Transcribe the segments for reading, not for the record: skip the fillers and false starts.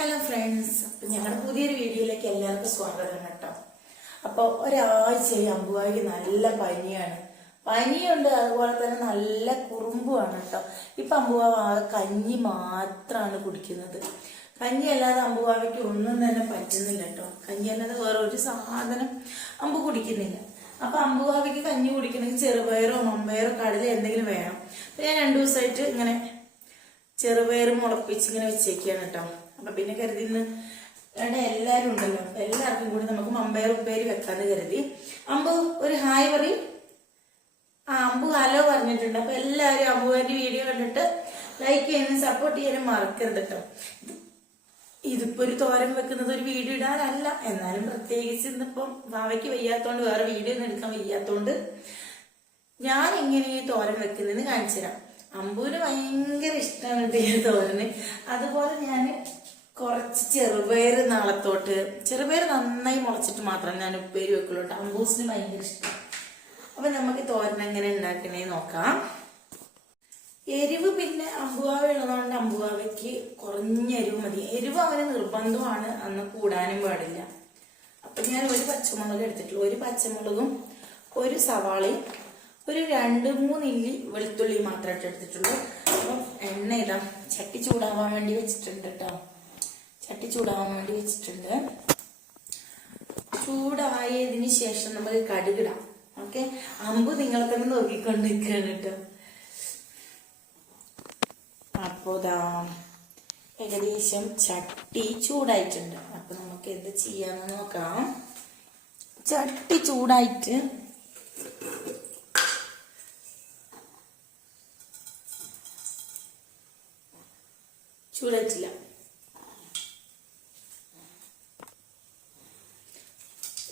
Hello friends, അപ്പം ഞങ്ങളുടെ പുതിയൊരു വീഡിയോയിലേക്ക് എല്ലാവർക്കും സ്വാഗതം കേട്ടോ. അപ്പോൾ ഒരാഴ്ചയായി അമ്പുവായിക്ക് നല്ല പനിയുണ്ട്, അതുപോലെ തന്നെ നല്ല കുറുമ്പുമാണ് കേട്ടോ. ഇപ്പം അമ്പുവാവ് കഞ്ഞി മാത്രമാണ് കുടിക്കുന്നത്. കഞ്ഞി അല്ലാതെ അമ്പുവാവയ്ക്ക് ഒന്നും തന്നെ പറ്റുന്നില്ല കേട്ടോ. കഞ്ഞി അല്ലാതെ വേറെ ഒരു സാധനം അമ്പു കുടിക്കുന്നില്ല. അപ്പൊ അമ്പുവാവയ്ക്ക് കഞ്ഞി കുടിക്കണമെങ്കിൽ ചെറുപയറോ മമ്പയറോ കടല എന്തെങ്കിലും വേണം. ഞാൻ 2 ദിവസമായിട്ട് ഇങ്ങനെ ചെറുപയർ മുളപ്പിച്ച് ഇങ്ങനെ വെച്ചേക്കാണ് കേട്ടോ. അപ്പൊ പിന്നെ കരുതി ഇന്ന് എല്ലാരും ഉണ്ടല്ലോ, അപ്പൊ എല്ലാവർക്കും കൂടി നമുക്ക് മമ്പയർ ഉപ്പേരി വെക്കാന്ന് കരുതി. അമ്പു ഒരു ഹായ് പറയും. അമ്പു ഹലോ പറഞ്ഞിട്ടുണ്ട്. അപ്പൊ എല്ലാവരും അമ്പുവിന്റെ വീഡിയോ കണ്ടിട്ട് ലൈക്ക് ചെയ്യാനും സപ്പോർട്ട് ചെയ്യാനും മറക്കരുത് കേട്ടോ. ഇതിപ്പോ ഒരു തോരൻ വെക്കുന്നത് ഒരു വീഡിയോ ഇടാനല്ല, എന്നാലും പ്രത്യേകിച്ച് ഇന്നിപ്പം വാവയ്ക്ക് വയ്യാത്തോണ്ട് വേറെ വീഡിയോ ഒന്നും എടുക്കാൻ വയ്യാത്തോണ്ട് ഞാൻ എങ്ങനെ തോരൻ വെക്കുന്നതെന്ന് കാണിച്ചു തരാം. അമ്പുവിന് ഭയങ്കര ഇഷ്ടമാണ് ഈ തോരന്. അതുപോലെ ഞാൻ കുറച്ച് ചെറുപയർ ചെറുപയർ നന്നായി മുളച്ചിട്ട് മാത്രം ഞാൻ ഉപ്പേരി വെക്കുള്ളൂ കേട്ടോ. അമ്പൂസിന് ഭയങ്കര ഇഷ്ടം. അപ്പൊ നമുക്ക് തോരൻ എങ്ങനെ ഉണ്ടാക്കണേ നോക്കാം. എരിവ് പിന്നെ അമ്പുവാവ ഉള്ളതുകൊണ്ട് അമ്പുവാവയ്ക്ക് കുറഞ്ഞ എരിവ് മതി. എരിവ് അവന് നിർബന്ധമാണ്, അന്ന് കൂടാനും പാടില്ല. അപ്പൊ ഞാൻ ഒരു പച്ചമുളക് എടുത്തിട്ടുള്ളൂ. ഒരു പച്ചമുളകും ഒരു സവാളയും ഒരു 2-3 ഇല്ലി വെളുത്തുള്ളി മാത്രമായിട്ട് എടുത്തിട്ടുള്ളൂ. അപ്പം എണ്ണ ഇതാ ചട്ടി ചൂടാവാൻ വേണ്ടി വെച്ചിട്ടുണ്ട് കേട്ടോ. ചൂടായതിന് ശേഷം നമുക്ക് കടുകിടാം. ഓക്കെ, അമ്പ് നിങ്ങളെ തന്നെ നോക്കിക്കൊണ്ടിരിക്കുകയാണ് കേട്ടോ. അപ്പോ ഏകദേശം ചട്ടി ചൂടായിട്ടുണ്ട്. അപ്പൊ നമുക്ക് എന്ത് ചെയ്യാന്ന് നോക്കാം. ചട്ടി ചൂടായിട്ടില്ല.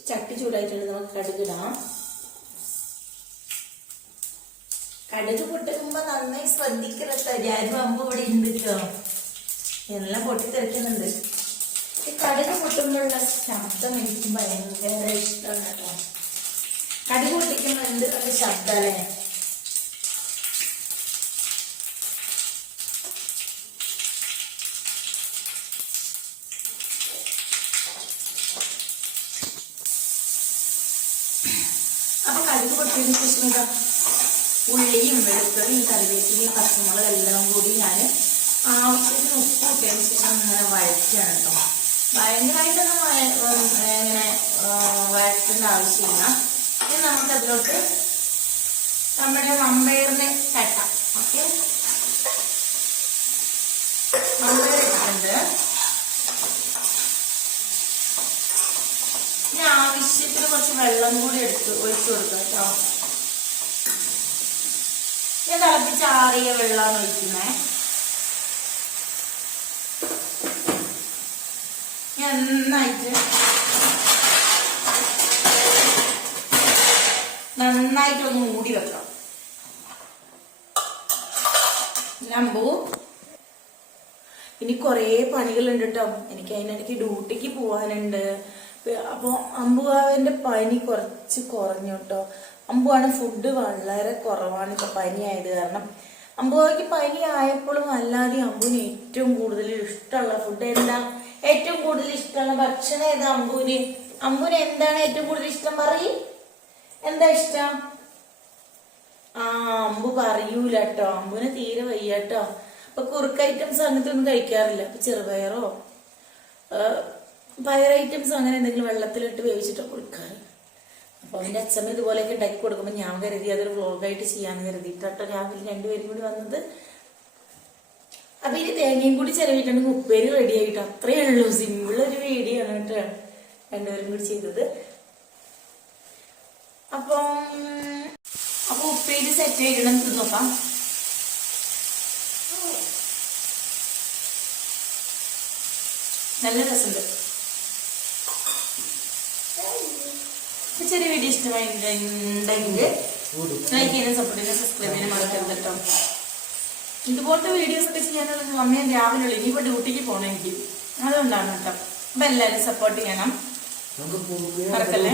ചട്ടി ചൂടായിട്ടുണ്ട്. നമുക്ക് കടുകിടാം. കടുക് പൊട്ടിക്കുമ്പോ നന്നായി ശ്രദ്ധിക്കരുത്. ഞാനും അമ്പ് ഇവിടെ ഉണ്ട് കേട്ടോ. എല്ലാം പൊട്ടിത്തെറിക്കുന്നുണ്ട്. ഈ കടുക് പൊട്ടുമ്പോഴുള്ള ശബ്ദം എനിക്ക് ഭയങ്കര ഇഷ്ടമാണ് കേട്ടോ. കടുക് പൊട്ടിക്കുമ്പോ എന്ത് നല്ല ശബ്ദമല്ലേ. അപ്പൊ കടുക് പൊട്ടിയതിന് ശേഷം ഉള്ളിയും വെളുത്തുള്ളിയും കറിവേപ്പിലയും പച്ചമുളക് എല്ലാം കൂടി ഞാൻ ആവശ്യത്തിന് ഉപ്പ് ഇട്ടതിന് ശേഷം ഇങ്ങനെ വഴറ്റാണ് കേട്ടോ. ഭയങ്കരമായിട്ടൊന്നും ഇങ്ങനെ വഴറ്റേണ്ട ആവശ്യമില്ല. ഇനി നമുക്ക് അതിലോട്ട് നമ്മുടെ മമ്പയറിനെ തട്ടാം. ഓക്കെ, മമ്പയർ ഇട്ടിട്ടുണ്ട്. ഇനി ആവശ്യത്തിന് കുറച്ച് വെള്ളം കൂടി ഒഴിച്ചു കൊടുക്കാം കേട്ടോ. ഞാൻ തിളപ്പിച്ചാറിയ വെള്ളമാണ് ഒഴിക്കുന്നത്. നന്നായിട്ടൊന്ന് മൂടി വെക്കാം. അമ്പു ഇനി കൊറേ പണികളുണ്ട് കേട്ടോ. എനിക്ക് അതിനിടയ്ക്ക് ഡ്യൂട്ടിക്ക് പോവാനുണ്ട്. അപ്പൊ അമ്പുവാവിന്റെ പനി കുറച്ച് കുറഞ്ഞു കേട്ടോ. അമ്പുവാണ് ഫുഡ് വളരെ കുറവാണ് ഇപ്പൊ പനിയായത് കാരണം. അമ്പുവാക്ക് പനി ആയപ്പോഴും അല്ലാതെ അമ്പുവിന് ഏറ്റവും കൂടുതൽ ഇഷ്ടമുള്ള ഫുഡ് എന്താ, ഏറ്റവും കൂടുതൽ ഇഷ്ടമുള്ള ഭക്ഷണം ഏതാ അമ്പുവിന്? അമ്പുവിന് എന്താണ് ഏറ്റവും കൂടുതൽ ഇഷ്ടം? പറയും, എന്താ ഇഷ്ടം? അമ്പു പറയൂല കേട്ടോ. അമ്പുവിന് തീരെ വയ്യ കേട്ടോ. അപ്പൊ കുറുക്ക് ഐറ്റംസ് അങ്ങനത്തെ ഒന്നും കഴിക്കാറില്ല. അപ്പൊ ചെറുപയറോ പയർ ഐറ്റംസ് അങ്ങനെ എന്തെങ്കിലും വെള്ളത്തിലിട്ട് വേവിച്ചിട്ടോ കൊടുക്കാറ്. അപ്പൊ അവന്റെ അച്ഛമ്മ ഇതുപോലെയൊക്കെ ഉണ്ടാക്കി കൊടുക്കുമ്പോൾ ഞാൻ കരുതി അതൊരു വ്ളോഗായിട്ട് ചെയ്യാന്ന് കരുതിയിട്ടോ രാവിലെ 2 പേരും കൂടി വന്നത്. അപ്പൊ ഇനി തേങ്ങയും കൂടി ചിലവിട്ടുണ്ടെങ്കിൽ ഉപ്പേരി റെഡി ആയിട്ടോ. അത്രയേ ഉള്ളൂ. സിമ്പിൾ ഒരു വീഡിയോ ആണ് കേട്ടോ 2 പേരും കൂടി ചെയ്തത്. അപ്പൊ ഉപ്പേരി സെറ്റ് ആയിട്ട് നമുക്ക് നോക്കാം. നല്ല രസമുണ്ട്. ചെറിയ വീഡിയോ ഇഷ്ടമായിട്ടുണ്ടെങ്കിൽ ലൈക്ക് ചെയ്യാനും സപ്പോർട്ട് ചെയ്യാനും സബ്സ്ക്രൈബ് ചെയ്യാനും മറക്കരുത് കേട്ടോ. ഇതുപോലത്തെ വീഡിയോസ് ഒക്കെ ചെയ്യാനുള്ള സമയം രാവിലെ ഉള്ളു. ഇനിയിപ്പോ ഡ്യൂട്ടിക്ക് പോകണം എനിക്ക്, അതുകൊണ്ടാണ് കേട്ടോ. അപ്പൊ എല്ലാവരും സപ്പോർട്ട് ചെയ്യണം, മറക്കല്ലേ.